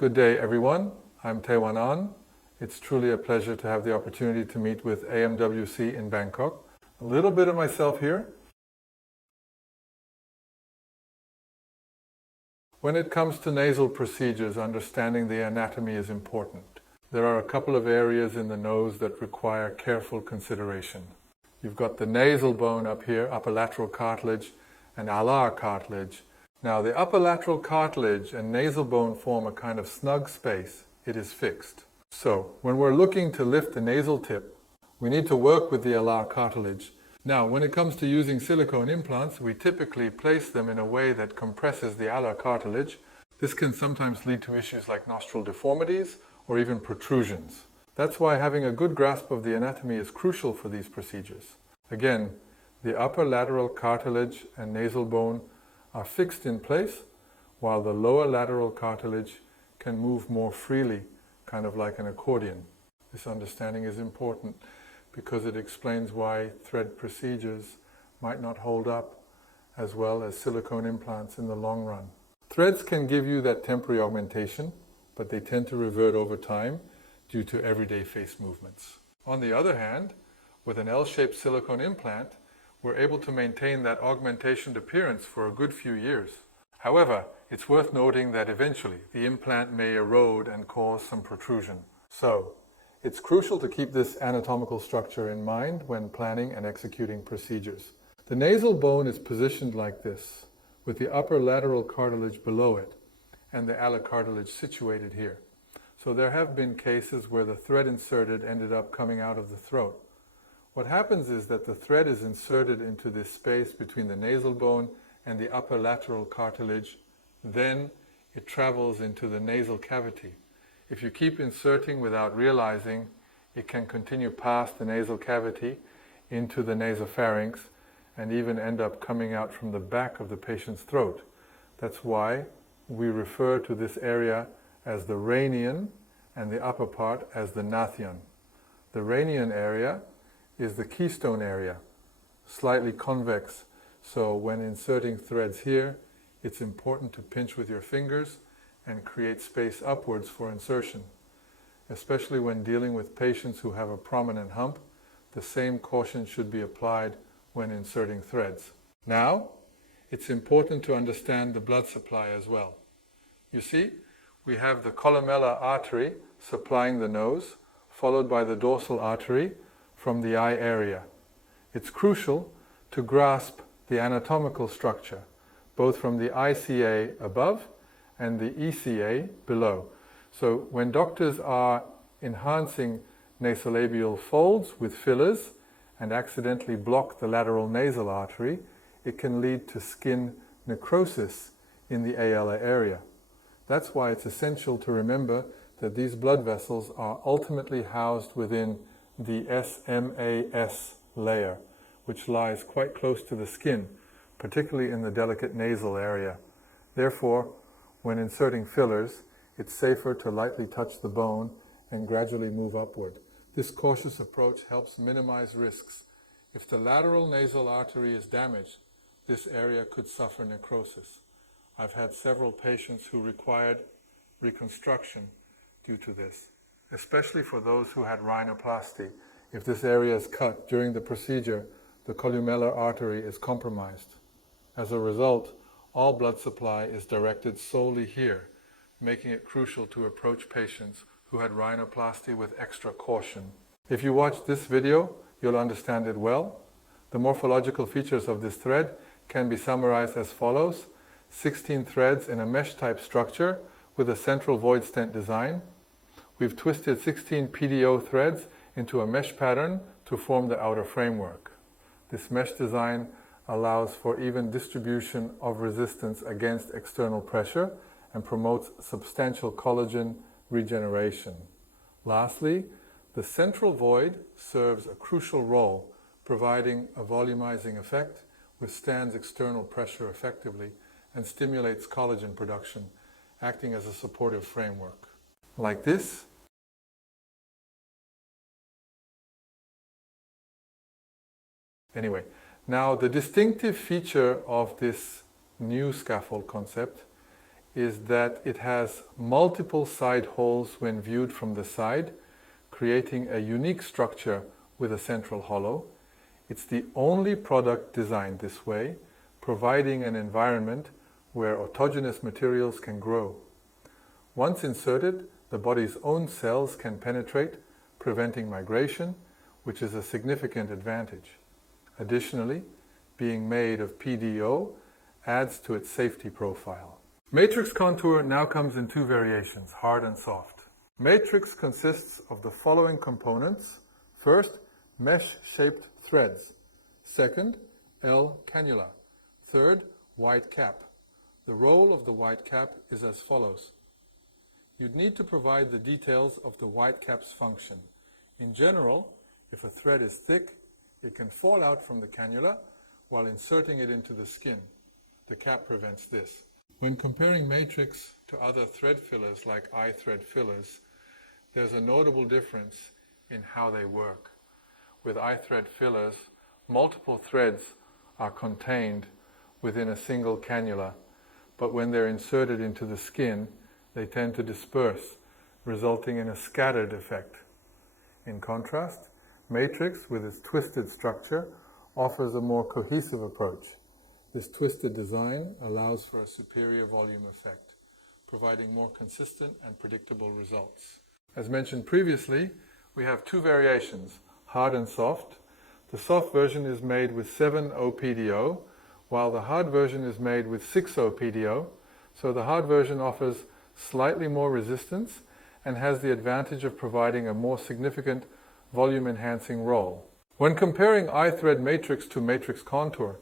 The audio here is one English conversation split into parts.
Good day, everyone. I'm Taewan An. It's truly a pleasure to have the opportunity to meet with AMWC in Bangkok. A little bit of myself here. When it comes to nasal procedures, understanding the anatomy is important. There are a couple of areas in the nose that require careful consideration. You've got the nasal bone up here, upper lateral cartilage, and alar cartilage. Now, the upper lateral cartilage and nasal bone form a kind of snug space. It is fixed. So, when we're looking to lift the nasal tip, we need to work with the alar cartilage. Now, when it comes to using silicone implants, we typically place them in a way that compresses the alar cartilage. This can sometimes lead to issues like nostril deformities or even protrusions. That's why having a good grasp of the anatomy is crucial for these procedures. Again, the upper lateral cartilage and nasal bone are fixed in place, while the lower lateral cartilage can move more freely, kind of like an accordion. This understanding is important because it explains why thread procedures might not hold up as well as silicone implants in the long run. Threads can give you that temporary augmentation, but they tend to revert over time due to everyday face movements. On the other hand, with an L-shaped silicone implant, we're able to maintain that augmentation appearance for a good few years. However, it's worth noting that eventually the implant may erode and cause some protrusion. So, it's crucial to keep this anatomical structure in mind when planning and executing procedures. The nasal bone is positioned like this, with the upper lateral cartilage below it and the alar cartilage situated here. So there have been cases where the thread inserted ended up coming out of the throat. What happens is that the thread is inserted into this space between the nasal bone and the upper lateral cartilage. Then it travels into the nasal cavity. If you keep inserting without realizing, it can continue past the nasal cavity into the nasopharynx and even end up coming out from the back of the patient's throat. That's why we refer to this area as the rhenion and the upper part as the nathion. The rhenion area is the keystone area, slightly convex. So when inserting threads here, it's important to pinch with your fingers and create space upwards for insertion. Especially when dealing with patients who have a prominent hump, the same caution should be applied when inserting threads. Now, it's important to understand the blood supply as well. You see, we have the columellar artery supplying the nose, followed by the dorsal artery from the eye area. It's crucial to grasp the anatomical structure, both from the ICA above and the ECA below. So when doctors are enhancing nasolabial folds with fillers and accidentally block the lateral nasal artery, it can lead to skin necrosis in the ala area. That's why it's essential to remember that these blood vessels are ultimately housed within the SMAS layer, which lies quite close to the skin, particularly in the delicate nasal area. Therefore, when inserting fillers, it's safer to lightly touch the bone and gradually move upward. This cautious approach helps minimize risks. If the lateral nasal artery is damaged, this area could suffer necrosis. I've had several patients who required reconstruction due to this, especially for those who had rhinoplasty. If this area is cut during the procedure, the columellar artery is compromised. As a result, all blood supply is directed solely here, making it crucial to approach patients who had rhinoplasty with extra caution. If you watch this video, you'll understand it well. The morphological features of this thread can be summarized as follows: 16 threads in a mesh-type structure with a central void stent design. We've twisted 16 PDO threads into a mesh pattern to form the outer framework. This mesh design allows for even distribution of resistance against external pressure and promotes substantial collagen regeneration. Lastly, the central void serves a crucial role, providing a volumizing effect, withstands external pressure effectively, and stimulates collagen production, acting as a supportive framework. Like this. Anyway, now the distinctive feature of this new scaffold concept is that it has multiple side holes when viewed from the side, creating a unique structure with a central hollow. It's the only product designed this way, providing an environment where autogenous materials can grow. Once inserted, the body's own cells can penetrate, preventing migration, which is a significant advantage. Additionally, being made of PDO adds to its safety profile. Matrix contour now comes in two variations, hard and soft. Matrix consists of the following components. First, mesh-shaped threads. Second, L cannula. Third, white cap. The role of the white cap is as follows. You'd need to provide the details of the white cap's function. In general, if a thread is thick, it can fall out from the cannula while inserting it into the skin. The cap prevents this. When comparing matrix to other thread fillers like iThread fillers, there's a notable difference in how they work. With iThread fillers, multiple threads are contained within a single cannula, but when they're inserted into the skin, they tend to disperse, resulting in a scattered effect. In contrast, matrix, with its twisted structure, offers a more cohesive approach. This twisted design allows for a superior volume effect, providing more consistent and predictable results. As mentioned previously, we have two variations, hard and soft. The soft version is made with 7-OPDO, while the hard version is made with 6-OPDO. So the hard version offers slightly more resistance and has the advantage of providing a more significant volume-enhancing role. When comparing iThread matrix to matrix contour,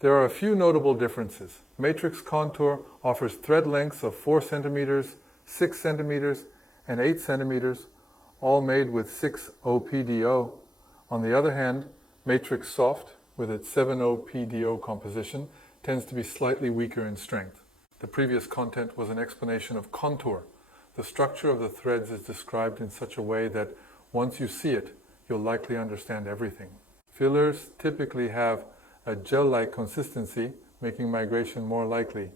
there are a few notable differences. Matrix contour offers thread lengths of 4 centimeters, 6 centimeters, and 8 centimeters, all made with 6-OPDO. On the other hand, matrix soft, with its 7-OPDO composition, tends to be slightly weaker in strength. The previous content was an explanation of contour. The structure of the threads is described in such a way that once you see it, you'll likely understand everything. Fillers typically have a gel-like consistency, making migration more likely.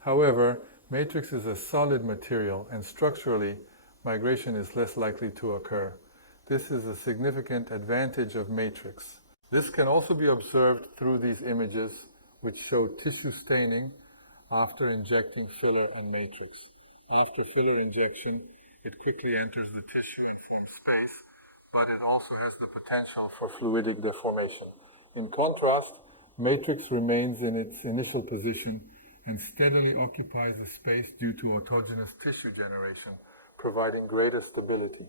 However, matrix is a solid material and structurally, migration is less likely to occur. This is a significant advantage of matrix. This can also be observed through these images, which show tissue staining after injecting filler and matrix. After filler injection, it quickly enters the tissue and forms space, but it also has the potential for fluidic deformation. In contrast, matrix remains in its initial position and steadily occupies the space due to autogenous tissue generation, providing greater stability.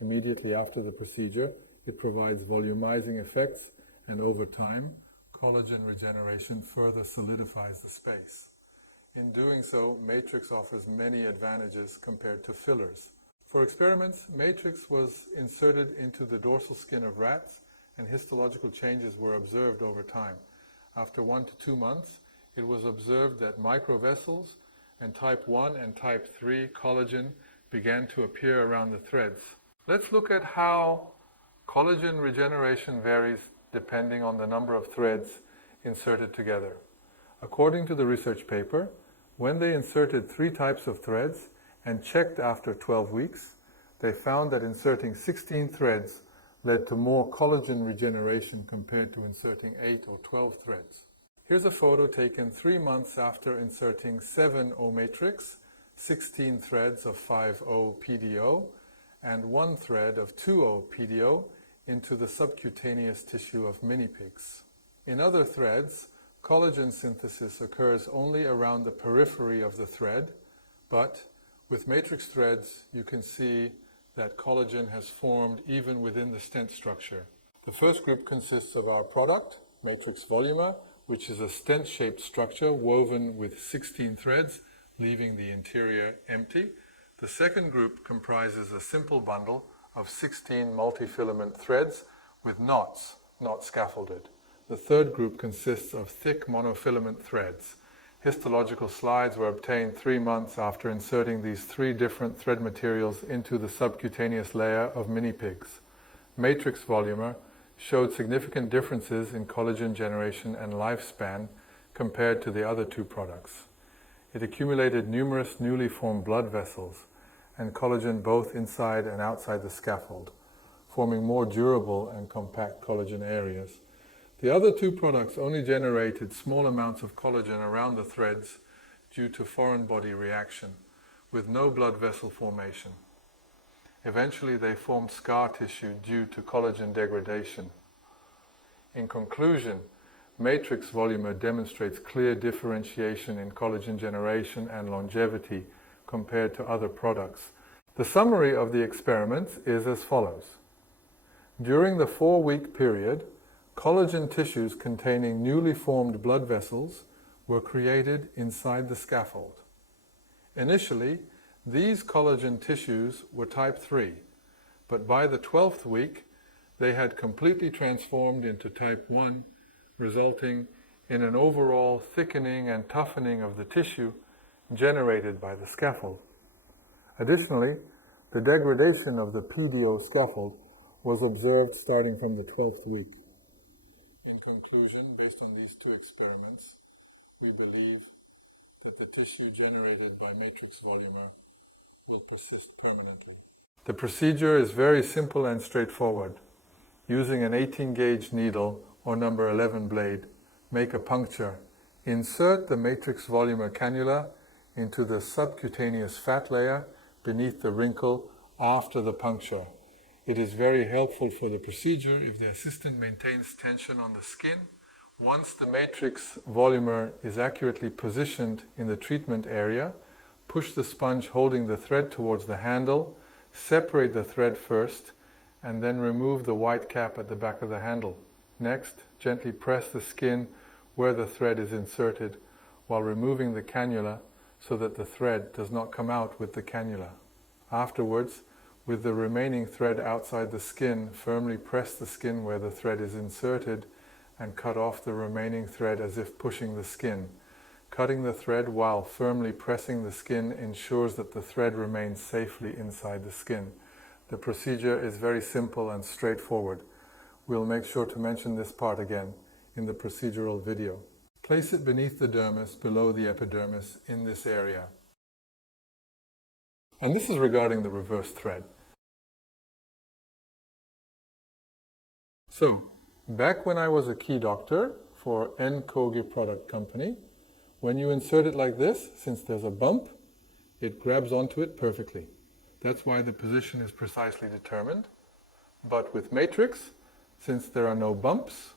Immediately after the procedure, it provides volumizing effects, and over time, collagen regeneration further solidifies the space. In doing so, matrix offers many advantages compared to fillers. For experiments, matrix was inserted into the dorsal skin of rats, and histological changes were observed over time. After 1 to 2 months, it was observed that microvessels and type 1 and type 3 collagen began to appear around the threads. Let's look at how collagen regeneration varies depending on the number of threads inserted together. According to the research paper, when they inserted 3 types of threads and checked after 12 weeks, they found that inserting 16 threads led to more collagen regeneration compared to inserting 8 or 12 threads. Here's a photo taken 3 months after inserting 7-O matrix, 16 threads of 5-O PDO, and 1 thread of 2-O PDO into the subcutaneous tissue of mini pigs. In other threads, collagen synthesis occurs only around the periphery of the thread, but with matrix threads you can see that collagen has formed even within the stent structure. The first group consists of our product, matrix volumer, which is a stent-shaped structure woven with 16 threads, leaving the interior empty. The second group comprises a simple bundle of 16 multi-filament threads with knots, not scaffolded. The third group consists of thick monofilament threads. Histological slides were obtained 3 months after inserting these 3 different thread materials into the subcutaneous layer of mini pigs. Matrix volumer showed significant differences in collagen generation and lifespan compared to the other 2 products. It accumulated numerous newly formed blood vessels and collagen both inside and outside the scaffold, forming more durable and compact collagen areas. The other two products only generated small amounts of collagen around the threads due to foreign body reaction, with no blood vessel formation. Eventually they formed scar tissue due to collagen degradation. In conclusion, Matrix Volumer demonstrates clear differentiation in collagen generation and longevity compared to other products. The summary of the experiments is as follows. During the 4-week period, collagen tissues containing newly formed blood vessels were created inside the scaffold. Initially, these collagen tissues were type 3, but by the 12th week, they had completely transformed into type 1, resulting in an overall thickening and toughening of the tissue generated by the scaffold. Additionally, the degradation of the PDO scaffold was observed starting from the 12th week. In conclusion, based on these two experiments, we believe that the tissue generated by Matrix Volumer will persist permanently. The procedure is very simple and straightforward. Using an 18-gauge needle or number 11 blade, make a puncture. Insert the Matrix Volumer cannula into the subcutaneous fat layer beneath the wrinkle after the puncture. It is very helpful for the procedure if the assistant maintains tension on the skin. Once the Matrix Volumer is accurately positioned in the treatment area, push the sponge holding the thread towards the handle, separate the thread first, and then remove the white cap at the back of the handle. Next, gently press the skin where the thread is inserted while removing the cannula so that the thread does not come out with the cannula. Afterwards, with the remaining thread outside the skin, firmly press the skin where the thread is inserted and cut off the remaining thread as if pushing the skin. Cutting the thread while firmly pressing the skin ensures that the thread remains safely inside the skin. The procedure is very simple and straightforward. We'll make sure to mention this part again in the procedural video. Place it beneath the dermis, below the epidermis, in this area. And this is regarding the reverse thread. So, back when I was a key doctor for N-Kogi product company, when you insert it like this, since there's a bump, it grabs onto it perfectly. That's why the position is precisely determined. But with Matrix, since there are no bumps,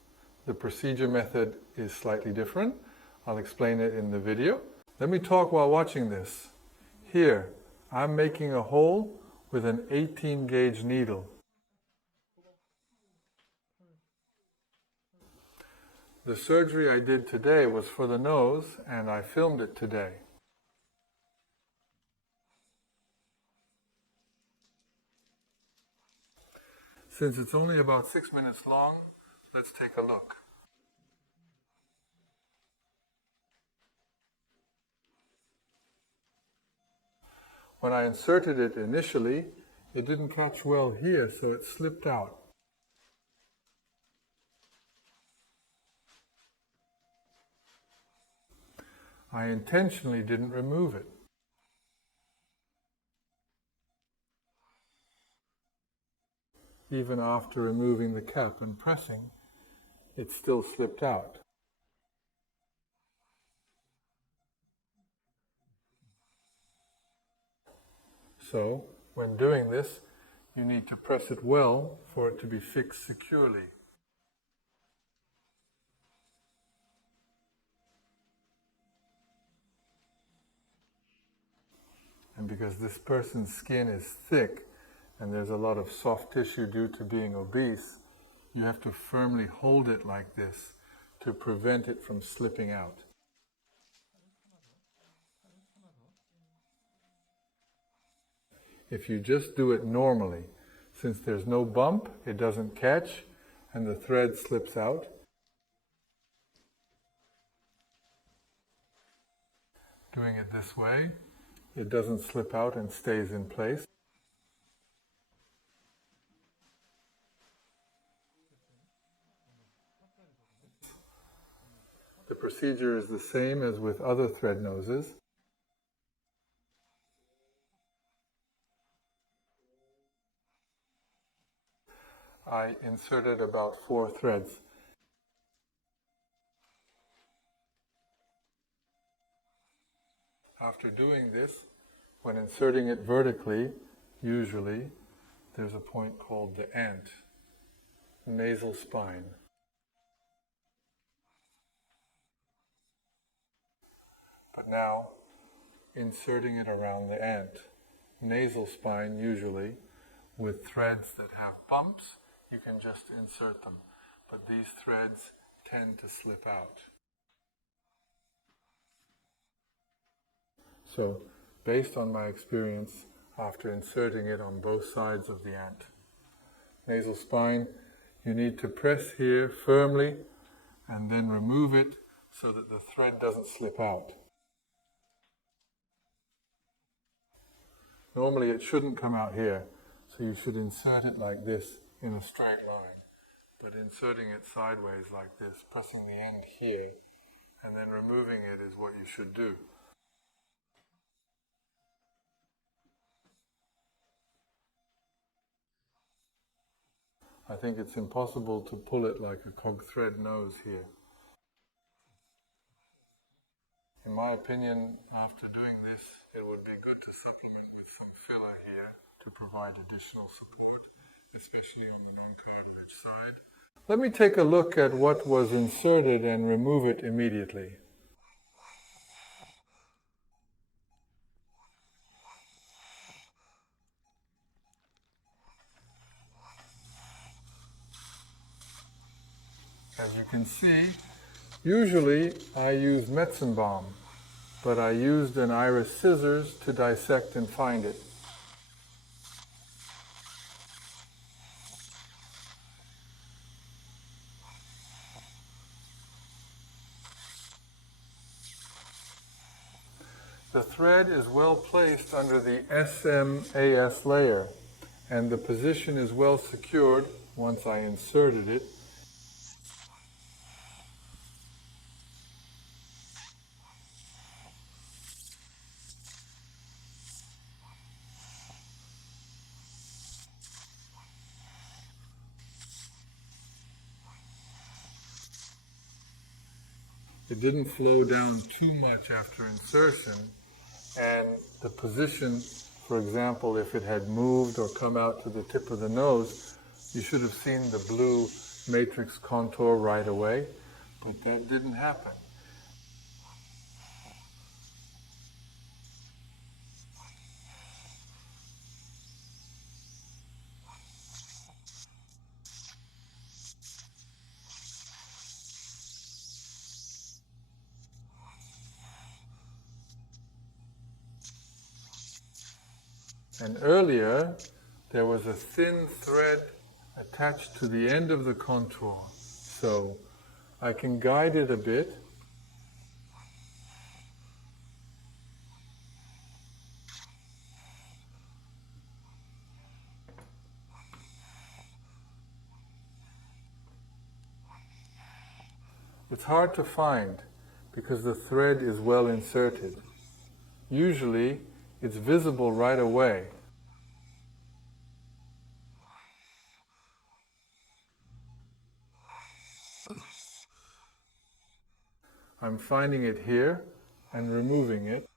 the procedure method is slightly different. I'll explain it in the video. Let me talk while watching this. Here, I'm making a hole with an 18-gauge needle. The surgery I did today was for the nose, and I filmed it today. Since it's only about 6 minutes long, let's take a look. When I inserted it initially, it didn't catch well here, so it slipped out. I intentionally didn't remove it. Even after removing the cap and pressing, it still slipped out. So, when doing this, you need to press it well for it to be fixed securely. And because this person's skin is thick and there's a lot of soft tissue due to being obese, you have to firmly hold it like this to prevent it from slipping out. If you just do it normally, since there's no bump, it doesn't catch, and the thread slips out. Doing it this way, it doesn't slip out and stays in place. The procedure is the same as with other thread noses. I inserted about 4 threads. After doing this, when inserting it vertically, usually there's a point called the ant, nasal spine. But now, inserting it around the ant, nasal spine usually, with threads that have bumps, you can just insert them. But these threads tend to slip out. So, based on my experience, after inserting it on both sides of the ant, nasal spine, you need to press here firmly and then remove it so that the thread doesn't slip out. Normally it shouldn't come out here, so you should insert it like this in a straight line. But inserting it sideways like this, pressing the end here, and then removing it is what you should do. I think it's impossible to pull it like a cog thread nose here. In my opinion, after doing this, it would be good to supplement with some filler here to provide additional support, especially on the non-cartilage side. Let me take a look at what was inserted and remove it immediately. As you can see, usually I use medicine balm, but I used an iris scissors to dissect and find it. The thread is well placed under the SMAS layer, and the position is well secured once I inserted it. It didn't flow down too much after insertion, and the position, for example, if it had moved or come out to the tip of the nose, you should have seen the blue matrix contour right away, but that didn't happen. And earlier, there was a thin thread attached to the end of the contour. So I can guide it a bit. It's hard to find because the thread is well inserted. Usually, it's visible right away. I'm finding it here and removing it.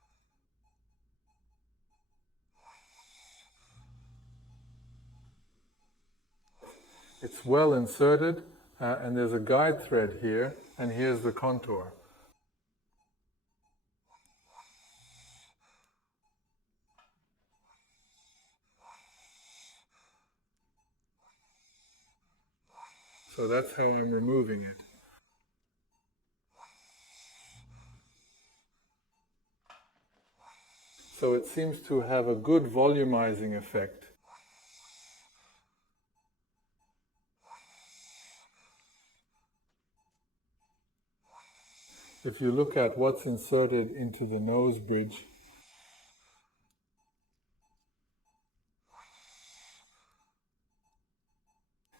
It's well inserted, and there's a guide thread here, and here's the contour. So that's how I'm removing it. So it seems to have a good volumizing effect. If you look at what's inserted into the nose bridge,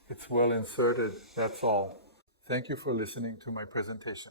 it's well inserted, that's all. Thank you for listening to my presentation.